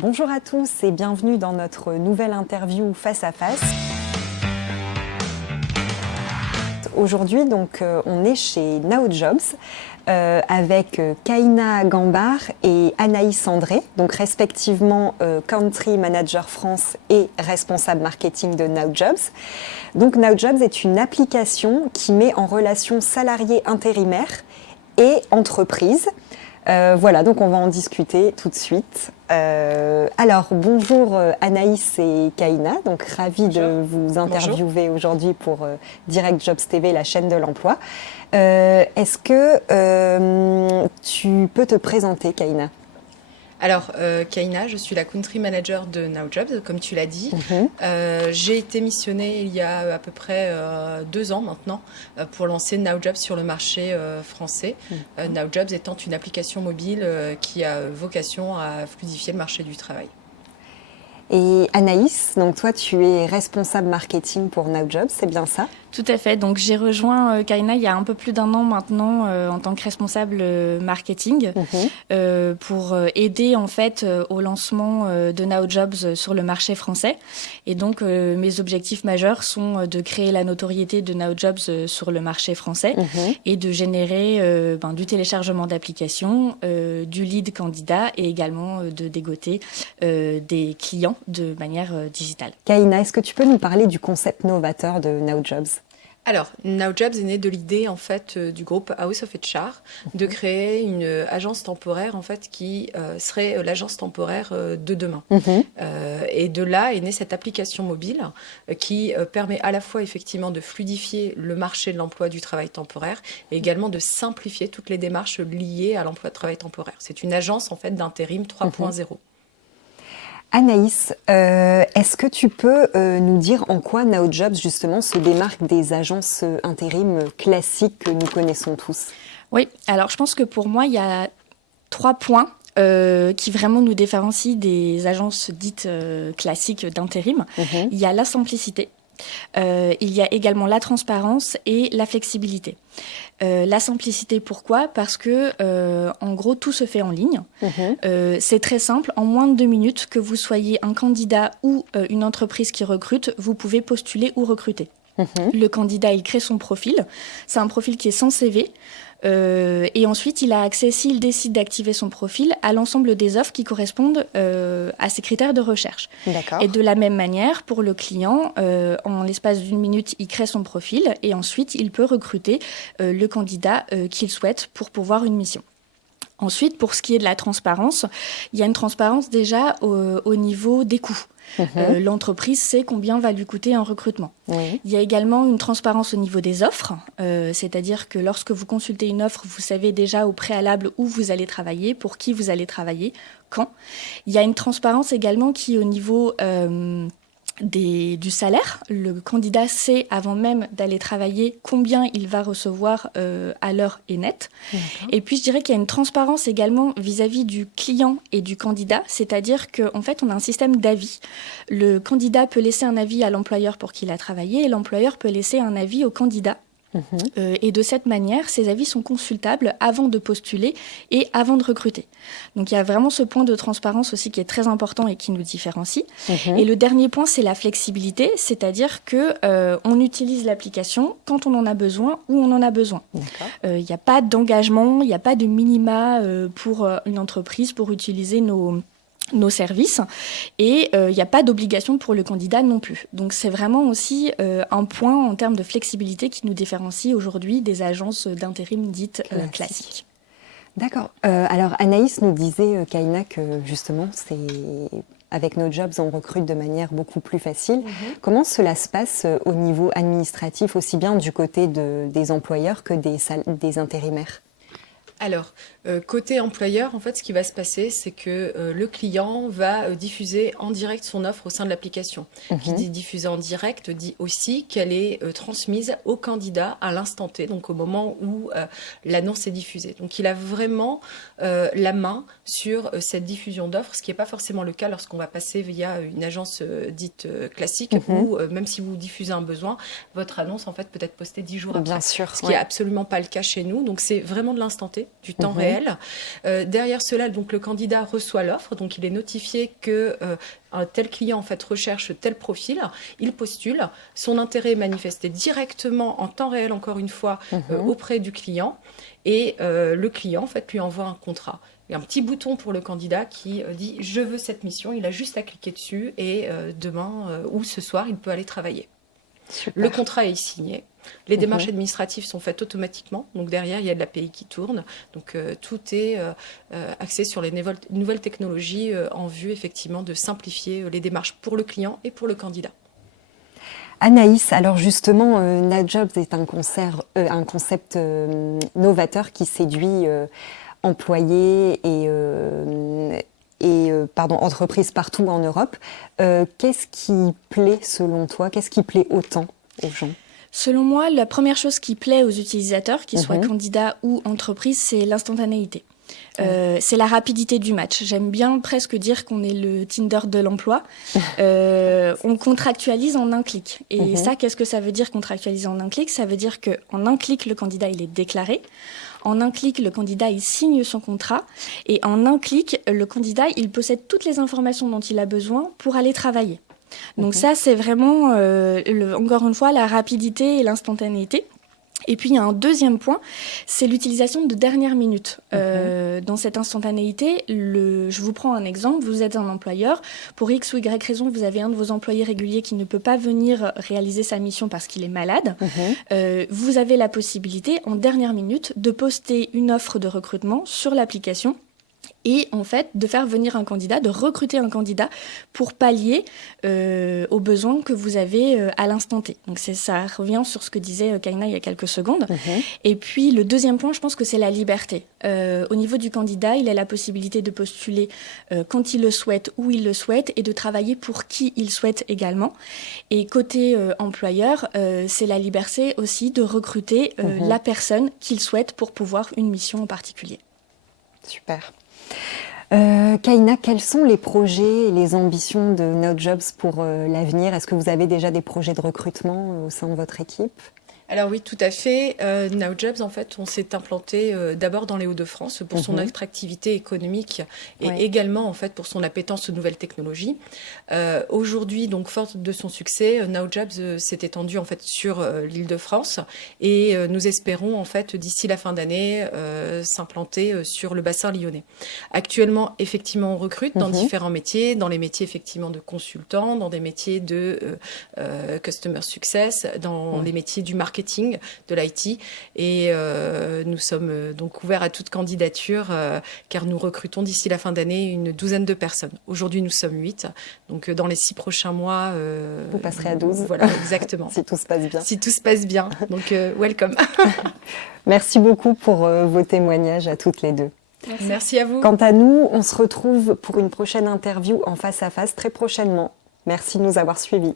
Bonjour à tous et bienvenue dans notre nouvelle interview Face à Face. Aujourd'hui, on est chez NowJobs avec Kaina Gambard et Anaïs André, donc respectivement Country Manager France et responsable marketing de NowJobs. Donc NowJobs est une application qui met en relation salariés intérimaires et entreprises. Voilà, donc on va en discuter tout de suite. Alors, bonjour Anaïs et Kaina, donc ravie de vous interviewer aujourd'hui pour Direct Jobs TV, la chaîne de l'emploi. Est-ce que tu peux te présenter, Kaina ? Alors, Kaina, je suis la Country Manager de NowJobs, comme tu l'as dit. J'ai été missionnée il y a à peu près 2 ans maintenant pour lancer NowJobs sur le marché français. NowJobs étant une application mobile qui a vocation à fluidifier le marché du travail. Et Anaïs, donc toi tu es responsable marketing pour NowJobs, c'est bien ça ? Tout à fait. Donc j'ai rejoint Kaina il y a un peu plus d'1 an maintenant en tant que responsable marketing pour aider en fait au lancement de NowJobs sur le marché français. Et donc mes objectifs majeurs sont de créer la notoriété de NowJobs sur le marché français et de générer du téléchargement d'applications, du lead candidat et également de dégoter des clients de manière digitale. Kaina, est-ce que tu peux nous parler du concept novateur de NowJobs ? Alors, NowJobs est né de l'idée en fait du groupe House of HR de créer une agence temporaire en fait qui serait l'agence temporaire de demain. Et de là est née cette application mobile qui permet à la fois effectivement de fluidifier le marché de l'emploi du travail temporaire et également de simplifier toutes les démarches liées à l'emploi de travail temporaire. C'est une agence en fait d'intérim 3.0. Anaïs, est-ce que tu peux nous dire en quoi NowJobs justement se démarque des agences intérim classiques que nous connaissons tous ? Oui, alors je pense que pour moi, il y a 3 points qui vraiment nous différencient des agences dites classiques d'intérim. Il y a la simplicité. Il y a également la transparence et la flexibilité. La simplicité, pourquoi ? Parce que, en gros, tout se fait en ligne. C'est très simple. En moins de 2 minutes, que vous soyez un candidat ou une entreprise qui recrute, vous pouvez postuler ou recruter. Le candidat, il crée son profil. C'est un profil qui est sans CV. Et ensuite, il a accès, s'il décide d'activer son profil, à l'ensemble des offres qui correspondent à ses critères de recherche. Et de la même manière, pour le client, en l'espace d'1 minute, il crée son profil et ensuite, il peut recruter le candidat qu'il souhaite pour pourvoir une mission. Ensuite, pour ce qui est de la transparence, il y a une transparence déjà au niveau des coûts. L'entreprise sait combien va lui coûter un recrutement. Il y a également une transparence au niveau des offres, c'est-à-dire que lorsque vous consultez une offre, vous savez déjà au préalable où vous allez travailler, pour qui vous allez travailler, quand. Il y a une transparence également qui est au niveau du salaire. Le candidat sait avant même d'aller travailler combien il va recevoir à l'heure et net. Et puis je dirais qu'il y a une transparence également vis-à-vis du client et du candidat, c'est-à-dire qu'en fait on a un système d'avis. Le candidat peut laisser un avis à l'employeur pour qui il a travaillé et l'employeur peut laisser un avis au candidat. Et de cette manière, ces avis sont consultables avant de postuler et avant de recruter. Donc il y a vraiment ce point de transparence aussi qui est très important et qui nous différencie. Et le dernier point, c'est la flexibilité, c'est-à-dire que on utilise l'application quand on en a besoin, où on en a besoin. Il n'y a pas d'engagement, il n'y a pas de minima pour une entreprise pour utiliser nos services et il n'y a pas d'obligation pour le candidat non plus. Donc c'est vraiment aussi un point en termes de flexibilité qui nous différencie aujourd'hui des agences d'intérim dites classiques. D'accord. Alors Anaïs nous disait, Kaina, que justement avec NowJobs, on recrute de manière beaucoup plus facile. Comment cela se passe au niveau administratif, aussi bien du côté des employeurs que des intérimaires ? Alors, côté employeur, en fait, ce qui va se passer, c'est que le client va diffuser en direct son offre au sein de l'application. Qui dit diffuser en direct dit aussi qu'elle est transmise au candidat à l'instant T, donc au moment où l'annonce est diffusée. Donc, il a vraiment la main sur cette diffusion d'offres, ce qui n'est pas forcément le cas lorsqu'on va passer via une agence dite classique, où même si vous diffusez un besoin, votre annonce en fait peut être postée 10 jours après. Bien sûr, ce qui n'est absolument pas le cas chez nous. Donc, c'est vraiment de l'instant T. du temps réel. Derrière cela, donc, le candidat reçoit l'offre, donc il est notifié que un tel client en fait recherche tel profil, il postule, son intérêt est manifesté directement en temps réel, encore une fois, auprès du client, et le client en fait lui envoie un contrat. Il y a un petit bouton pour le candidat qui dit « je veux cette mission », il a juste à cliquer dessus et demain ou ce soir, il peut aller travailler. Super. Le contrat est signé. Les démarches administratives sont faites automatiquement. Donc derrière, il y a de l'API qui tourne. Donc tout est axé sur les nouvelles technologies en vue effectivement de simplifier les démarches pour le client et pour le candidat. Anaïs, alors justement, NowJobs est un concept novateur qui séduit employés et entreprises partout en Europe. Qu'est-ce qui plaît selon toi? Qu'est-ce qui plaît autant aux gens? Selon moi, la première chose qui plaît aux utilisateurs, qu'ils soient candidats ou entreprises, c'est l'instantanéité. C'est la rapidité du match. J'aime bien presque dire qu'on est le Tinder de l'emploi. On contractualise en un clic. Et ça, qu'est-ce que ça veut dire contractualiser en un clic? Ça veut dire qu'en un clic, le candidat il est déclaré. En un clic, le candidat il signe son contrat. Et en un clic, le candidat il possède toutes les informations dont il a besoin pour aller travailler. Donc ça, c'est vraiment, encore une fois, la rapidité et l'instantanéité. Et puis, il y a un deuxième point, c'est l'utilisation de dernière minute. Dans cette instantanéité, je vous prends un exemple, vous êtes un employeur, pour X ou Y raison, vous avez un de vos employés réguliers qui ne peut pas venir réaliser sa mission parce qu'il est malade. Vous avez la possibilité, en dernière minute, de poster une offre de recrutement sur l'application et en fait de faire venir un candidat, de recruter un candidat pour pallier aux besoins que vous avez à l'instant T. Donc ça revient sur ce que disait Kaina il y a quelques secondes. Et puis le deuxième point, je pense que c'est la liberté. Au niveau du candidat, il a la possibilité de postuler quand il le souhaite, où il le souhaite, et de travailler pour qui il souhaite également. Et côté employeur, c'est la liberté aussi de recruter la personne qu'il souhaite pour pouvoir une mission en particulier. Super. Kaina, quels sont les projets et les ambitions de NowJobs pour l'avenir? Est-ce que vous avez déjà des projets de recrutement au sein de votre équipe? Alors oui, tout à fait. NowJobs, en fait, on s'est implanté d'abord dans les Hauts-de-France pour son attractivité économique et également en fait pour son appétence aux nouvelles technologies. Aujourd'hui, donc forte de son succès, NowJobs s'est étendu en fait sur l'Île-de-France et nous espérons en fait d'ici la fin d'année s'implanter sur le bassin lyonnais. Actuellement, effectivement, on recrute dans différents métiers, dans les métiers effectivement de consultants, dans des métiers de customer success, dans les métiers du marketing, de l'IT, et nous sommes donc ouverts à toute candidature car nous recrutons d'ici la fin d'année une douzaine de personnes. Aujourd'hui, nous sommes 8, donc dans les 6 prochains mois... vous passerez à 12. Voilà, exactement. Si tout se passe bien. Si tout se passe bien, donc welcome. Merci beaucoup pour vos témoignages à toutes les deux. Merci à vous. Quant à nous, on se retrouve pour une prochaine interview en face à face très prochainement. Merci de nous avoir suivis.